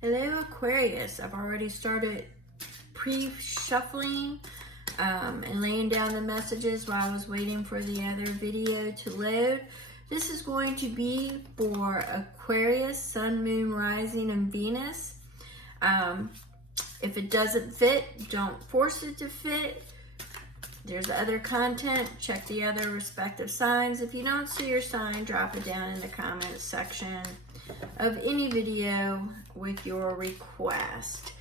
Hello Aquarius, I've already started pre-shuffling and laying down the messages while I was waiting for the other video to load. This is going to be for Aquarius, Sun, Moon, Rising, and Venus. If it doesn't fit, don't force it to fit. There's other content. Check the other respective signs. If you don't see your sign, drop it down in the comments section of any video with your request.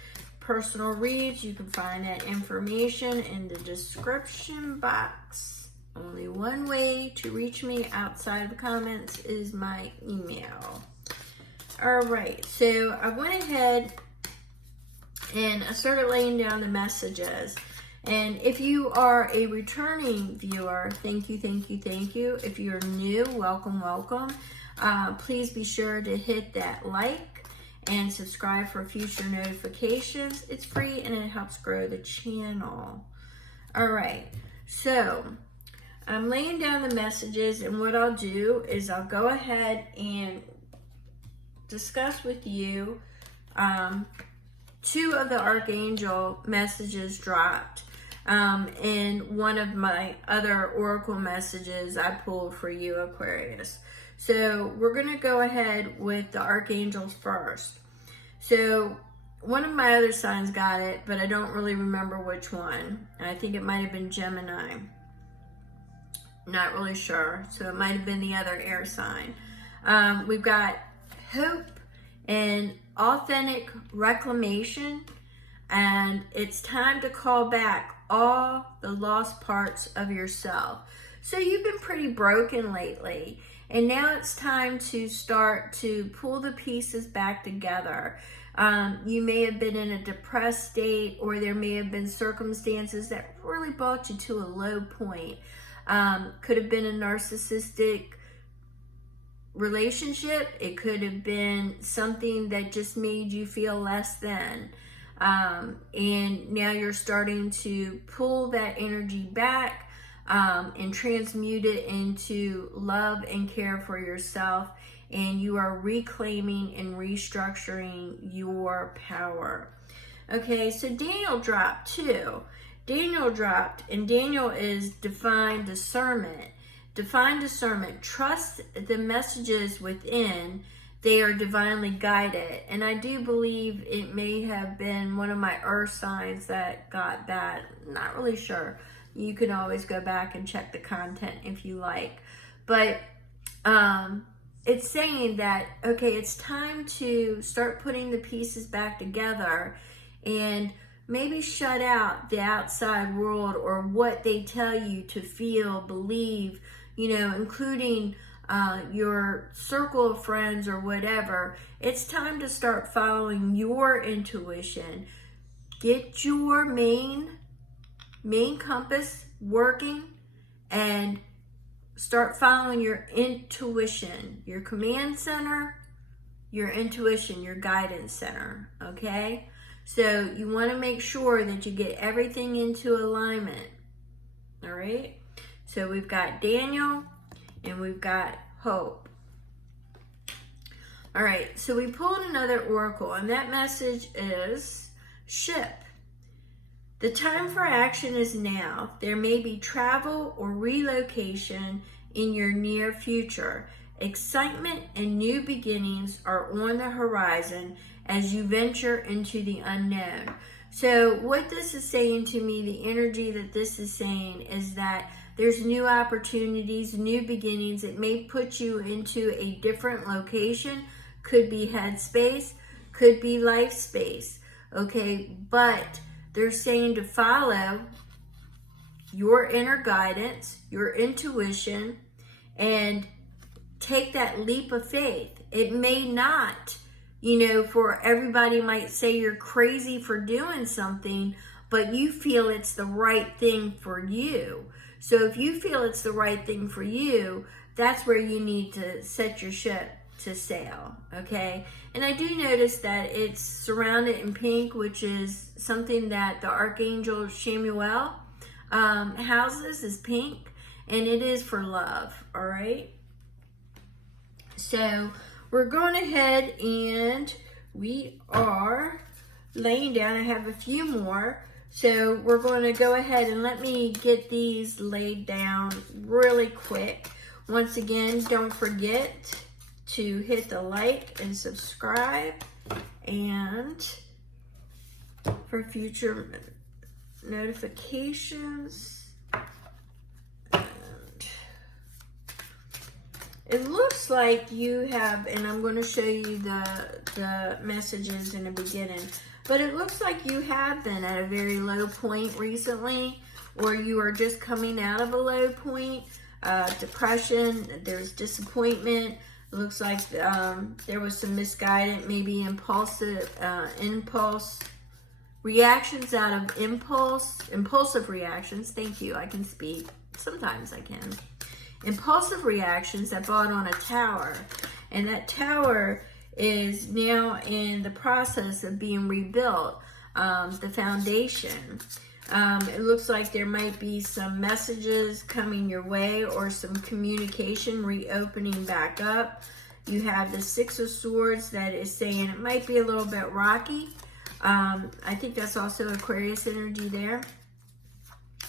Personal reads, you can find that information in the description box. Only one way to reach me outside of the comments is my email. All right, so I went ahead and I started laying down the messages. And if you are a returning viewer, thank you, thank you, thank you. If you're new, welcome, welcome. Please be sure to hit that like and subscribe for future notifications. It's free and it helps grow the channel. All right, so I'm laying down the messages, and what I'll do is I'll go ahead and discuss with you two of the Archangel messages dropped. And one of my other Oracle messages I pulled for you, Aquarius. So we're going to go ahead with the Archangels first. So one of my other signs got it, but I don't really remember which one. I think it might have been Gemini. Not really sure. So it might have been the other air sign. We've got hope and authentic reclamation. And it's time to call back all the lost parts of yourself. So you've been pretty broken lately, and now it's time to start to pull the pieces back together. You may have been in a depressed state, or there may have been circumstances that really brought you to a low point. Could have been a narcissistic relationship. It could have been something that just made you feel less than. And now you're starting to pull that energy back and transmute it into love and care for yourself, and you are reclaiming and restructuring your power. Okay, so Daniel dropped too. Daniel dropped, and Daniel is divine discernment. Divine discernment. Trust the messages within. They are divinely guided. And I do believe it may have been one of my earth signs that got that. Not really sure. You can always go back and check the content if you like. But it's saying that, okay, it's time to start putting the pieces back together and maybe shut out the outside world or what they tell you to feel, believe, including your circle of friends or whatever. It's time to start following your intuition. Get your main compass working and start following your intuition, your command center, your intuition, your guidance center. Okay, so you want to make sure that you get everything into alignment. All right, so we've got Daniel and we've got hope. All right, so we pulled another oracle, and that message is ship. The time for action is now. There may be travel or relocation in your near future. Excitement and new beginnings are on the horizon as you venture into the unknown. So what this is saying to me, the energy that this is saying, is that there's new opportunities, new beginnings. It may put you into a different location. Could be headspace, could be life space. Okay, but they're saying to follow your inner guidance, your intuition, and take that leap of faith. It may not, for everybody might say you're crazy for doing something, but you feel it's the right thing for you. So if you feel it's the right thing for you, that's where you need to set your ship to sail, okay? And I do notice that it's surrounded in pink, which is something that the Archangel Samuel houses, is pink, and it is for love, all right? So we're going ahead and we are laying down. I have a few more. So we're going to go ahead and let me get these laid down really quick. Once again, don't forget to hit the like and subscribe, and for future notifications. And it looks like you have, and I'm going to show you the messages in the beginning, but it looks like you have been at a very low point recently, or you are just coming out of a low point. Depression, there's disappointment. It looks like there was some misguided, maybe impulse reactions out of impulsive reactions. Thank you, I can speak. Sometimes I can. Impulsive reactions that brought on a tower. And that tower is now in the process of being rebuilt, the foundation. It looks like there might be some messages coming your way, or some communication reopening back up. You have the Six of Swords that is saying it might be a little bit rocky. I think that's also Aquarius energy there.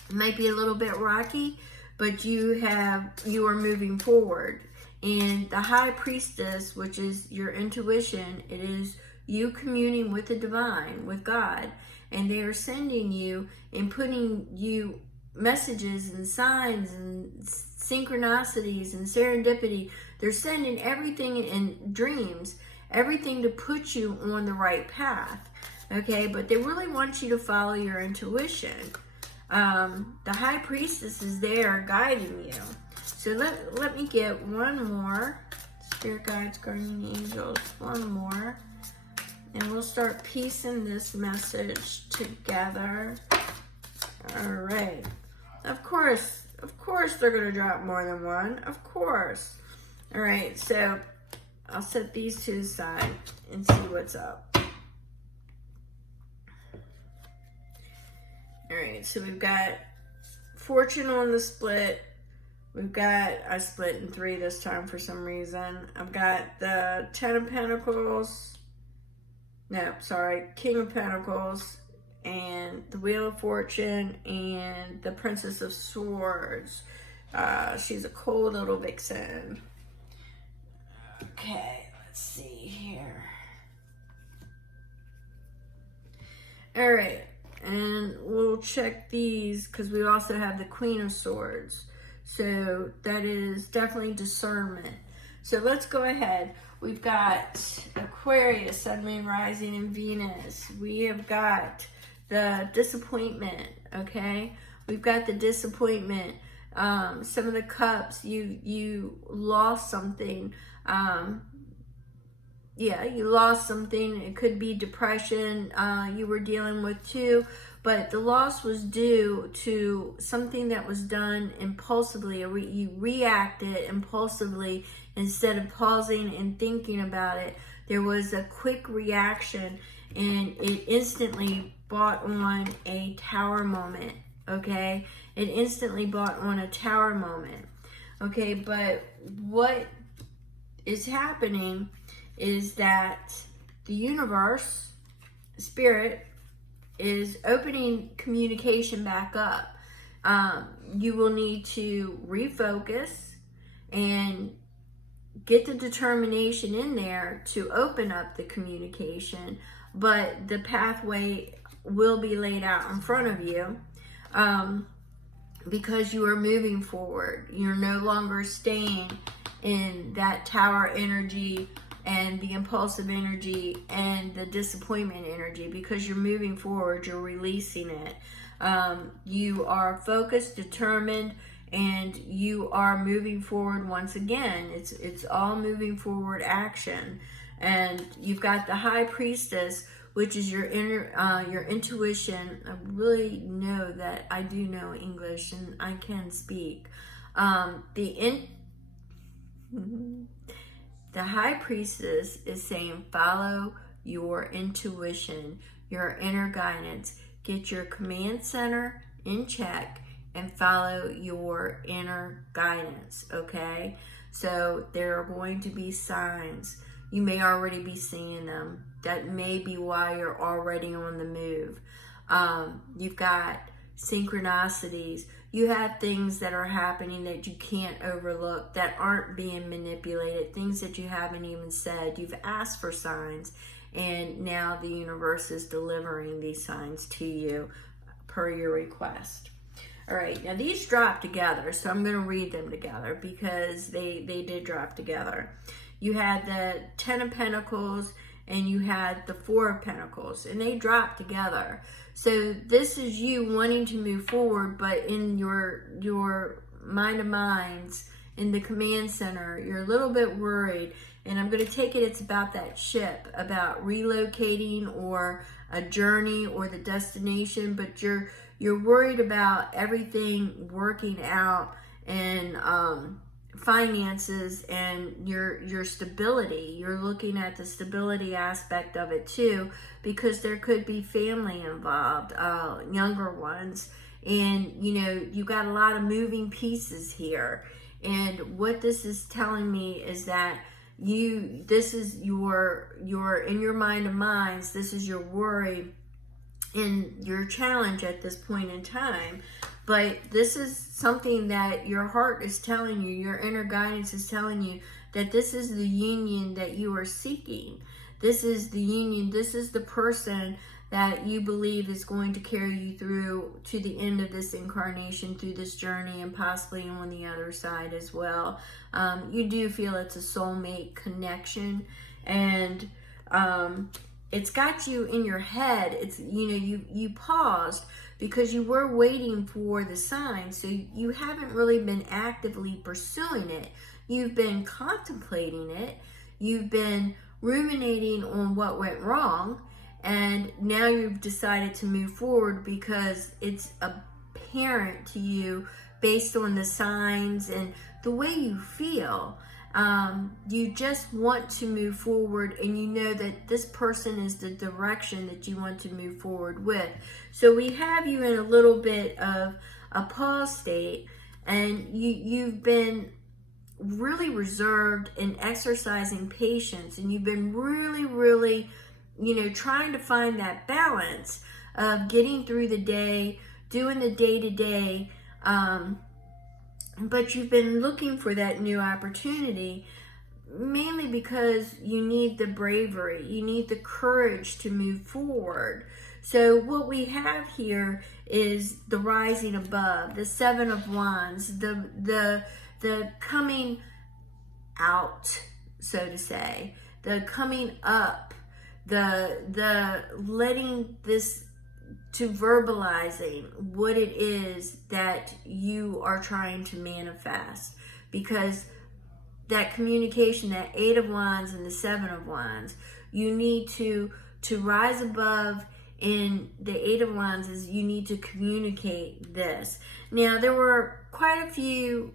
It might be a little bit rocky, but you are moving forward. And the High Priestess, which is your intuition, it is you communing with the divine, with God. And they are sending you and putting you messages and signs and synchronicities and serendipity. They're sending everything in dreams, everything to put you on the right path. Okay, but they really want you to follow your intuition. The High Priestess is there guiding you. So let me get one more. Spirit guides, guardian angels, one more. And we'll start piecing this message together. All right. Of course they're going to drop more than one. Of course. All right, so I'll set these to the side and see what's up. All right, so we've got Fortune on the split. We've got, I split in 3 this time for some reason. I've got the Ten of Pentacles. No, sorry, King of Pentacles, and the Wheel of Fortune, and the Princess of Swords. She's a cold little vixen. Okay, let's see here. All right, and we'll check these because we also have the Queen of Swords. So that is definitely discernment. So let's go ahead. We've got Aquarius, Sun, Moon, Rising, and Venus. We have got the disappointment, okay? We've got the disappointment. Some of the cups, you lost something. Yeah, you lost something. It could be depression you were dealing with too. But the loss was due to something that was done impulsively. You reacted impulsively instead of pausing and thinking about it. There was a quick reaction, and it instantly brought on a tower moment, okay? It instantly brought on a tower moment, okay? But what is happening is that the universe, spirit, is opening communication back up. You will need to refocus and get the determination in there to open up the communication, but the pathway will be laid out in front of you because you are moving forward. You're no longer staying in that tower energy and the impulsive energy and the disappointment energy, because you're moving forward, you're releasing it. You are focused, determined, and you are moving forward once again. It's all moving forward action. And you've got the High Priestess, which is your your intuition. I really know that I do know English and I can speak. The High Priestess is saying, follow your intuition, your inner guidance. Get your command center in check and follow your inner guidance, okay? So there are going to be signs. You may already be seeing them That may be why you're already on the move. You've got synchronicities. You have things that are happening that you can't overlook, that aren't being manipulated, things that you haven't even said. You've asked for signs, and now the universe is delivering these signs to you per your request. All right, now these drop together, so I'm going to read them together because they did drop together. You had the 10 of Pentacles and you had the 4 of Pentacles, and they dropped together. So this is you wanting to move forward, but in your mind of minds, in the command center, you're a little bit worried. And I'm going to take it's about that ship, about relocating or a journey or the destination, but you're worried about everything working out, and finances and your stability. You're looking at the stability aspect of it too, because there could be family involved, younger ones, and you got a lot of moving pieces here. And what this is telling me is that this is your in your mind of minds, this is your worry and your challenge at this point in time. But this is something that your heart is telling you, your inner guidance is telling you, that this is the union that you are seeking. This is the union, this is the person that you believe is going to carry you through to the end of this incarnation, through this journey, and possibly on the other side as well. You do feel it's a soulmate connection, and it's got you in your head. It's, you paused because you were waiting for the sign, so you haven't really been actively pursuing it. You've been contemplating it. You've been ruminating on what went wrong, and now you've decided to move forward because it's apparent to you based on the signs and the way you feel. You just want to move forward, and you know that this person is the direction that you want to move forward with. So we have you in a little bit of a pause state, and you've been really reserved and exercising patience, and you've been really trying to find that balance of getting through the day, doing the day-to-day, but you've been looking for that new opportunity, mainly because you need the bravery, you need the courage to move forward. So what we have here is the rising above, the 7 of Wands, the coming out, so to say, the coming up, the letting this, to verbalizing what it is that you are trying to manifest. Because that communication, that 8 of Wands and the 7 of Wands, you need to rise above. In the 8 of Wands is you need to communicate this. Now, there were quite a few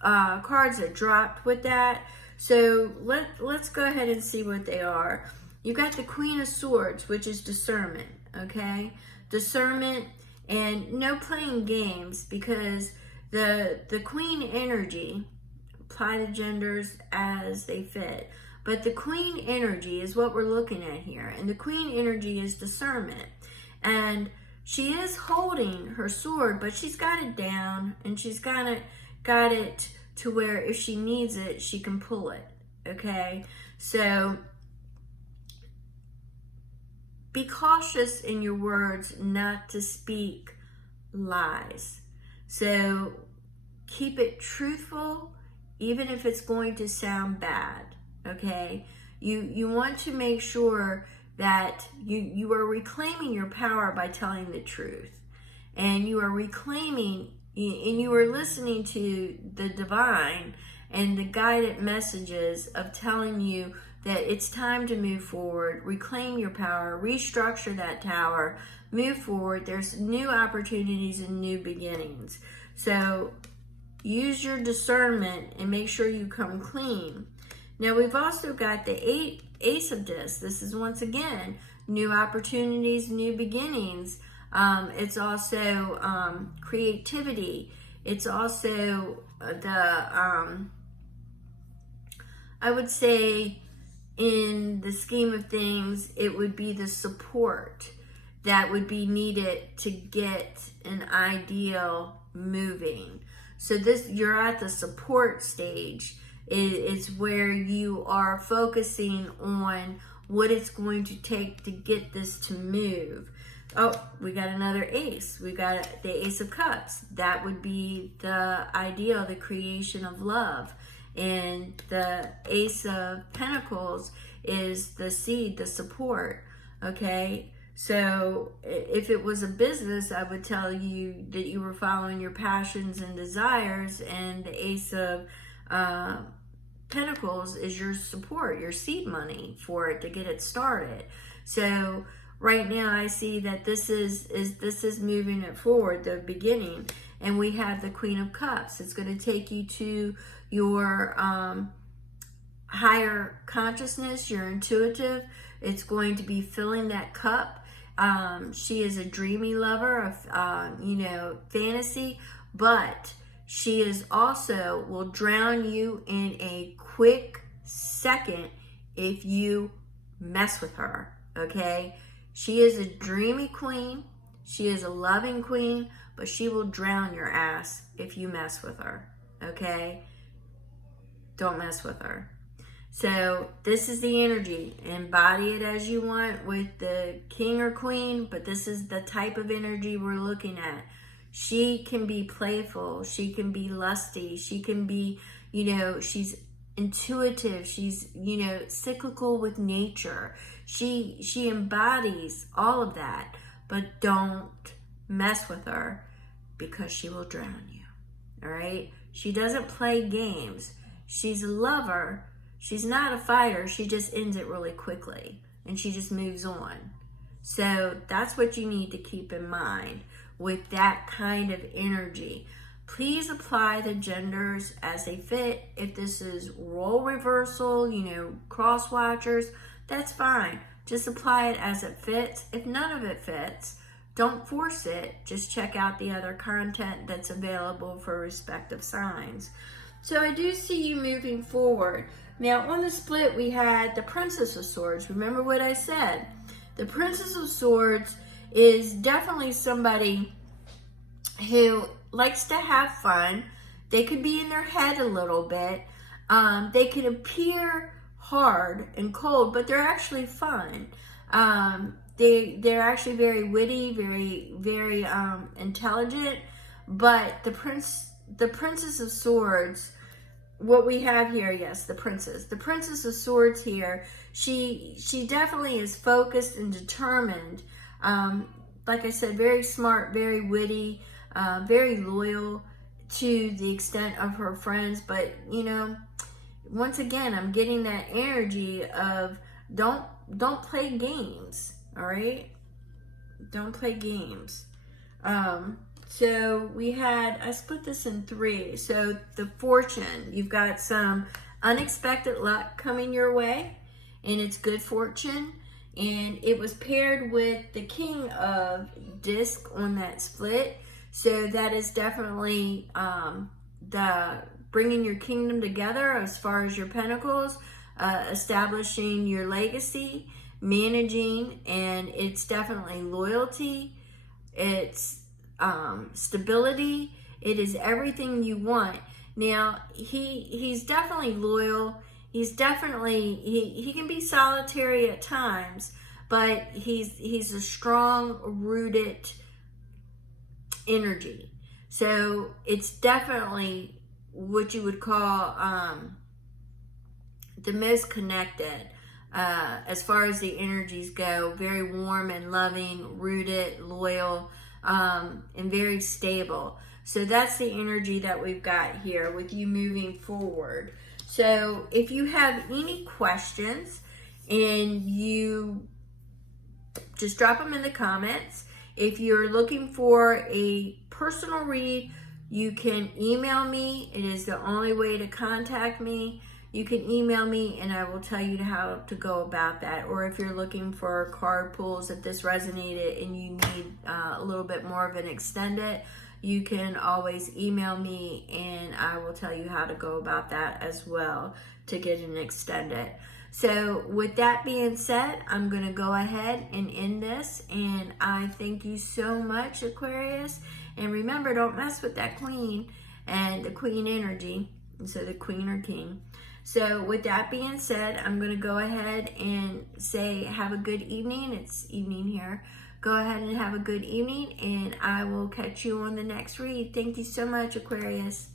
cards that dropped with that, so let's go ahead and see what they are. You got the Queen of Swords, which is discernment, okay? Discernment, and no playing games, because the Queen energy, apply the genders as they fit, but the Queen energy is what we're looking at here, and the Queen energy is discernment. And she is holding her sword, but she's got it down, and she's got it to where if she needs it, she can pull it, okay? So be cautious in your words not to speak lies. So keep it truthful, even if it's going to sound bad, okay? You want to make sure that you are reclaiming your power by telling the truth. And you are reclaiming, and you are listening to the divine and the guided messages of telling you that it's time to move forward, reclaim your power, restructure that tower, move forward. There's new opportunities and new beginnings. So use your discernment and make sure you come clean. Now, we've also got the Ace of Discs. This is, once again, new opportunities, new beginnings. It's also creativity. It's also I would say, in the scheme of things, it would be the support that would be needed to get an ideal moving. So this, you're at the support stage. It's where you are focusing on what it's going to take to get this to move. Oh, we got another ace. We got the Ace of Cups. That would be the ideal, the creation of love. And the Ace of Pentacles is the seed, the support. Okay? So if it was a business, I would tell you that you were following your passions and desires, and the Ace of Pentacles is your support, your seed money for it to get it started. So right now I see that this is moving it forward, the beginning. And we have the Queen of Cups. It's going to take you to your higher consciousness, your intuitive. It's going to be filling that cup. She is a dreamy lover of, fantasy, but she is also will drown you in a quick second if you mess with her, okay? She is a dreamy queen. She is a loving queen, but she will drown your ass if you mess with her, okay? Don't mess with her. So this is the energy. Embody it as you want with the king or queen, but this is the type of energy we're looking at. She can be playful. She can be lusty. She can be, she's intuitive. She's, cyclical with nature. She embodies all of that, but don't mess with her because she will drown you. All right? She doesn't play games. She's a lover. She's not a fighter. She just ends it really quickly and she just moves on. So that's what you need to keep in mind with that kind of energy. Please apply the genders as they fit. If this is role reversal, cross watchers, that's fine. Just apply it as it fits. If none of it fits, don't force it. Just check out the other content that's available for respective signs. So I do see you moving forward. Now on the split, we had the Princess of Swords. Remember what I said. The Princess of Swords is definitely somebody who likes to have fun. They could be in their head a little bit. They could appear hard and cold, but they're actually fun. They're actually very witty, very intelligent. But the Princess of Swords, what we have here, yes, the Princess of Swords here, she definitely is focused and determined. Like I said, very smart, very witty, very loyal to the extent of her friends. But, once again, I'm getting that energy of don't play games, all right? Don't play games. So we had, I split this in three. So the fortune, you've got some unexpected luck coming your way, and it's good fortune. And it was paired with the King of Disc on that split. So that is definitely the bringing your kingdom together as far as your pentacles, establishing your legacy, managing, and it's definitely loyalty. It's stability. It is everything you want. Now he's definitely loyal. He's definitely he can be solitary at times, but he's a strong rooted energy. So it's definitely what you would call the most connected as far as the energies go. Very warm and loving, rooted, loyal, and very stable. So that's the energy that we've got here with you moving forward. So if you have any questions, and you just drop them in the comments. If you're looking for a personal read, you can email me. It is the only way to contact me. You can email me and I will tell you how to go about that. Or if you're looking for card pulls, if this resonated and you need a little bit more of an extended, you can always email me and I will tell you how to go about that as well to get an extended. So with that being said, I'm going to go ahead and end this. And I thank you so much, Aquarius. And remember, don't mess with that queen and the queen energy. So the queen or king. So with that being said, I'm going to go ahead and say have a good evening. It's evening here. Go ahead and have a good evening, and I will catch you on the next read. Thank you so much, Aquarius.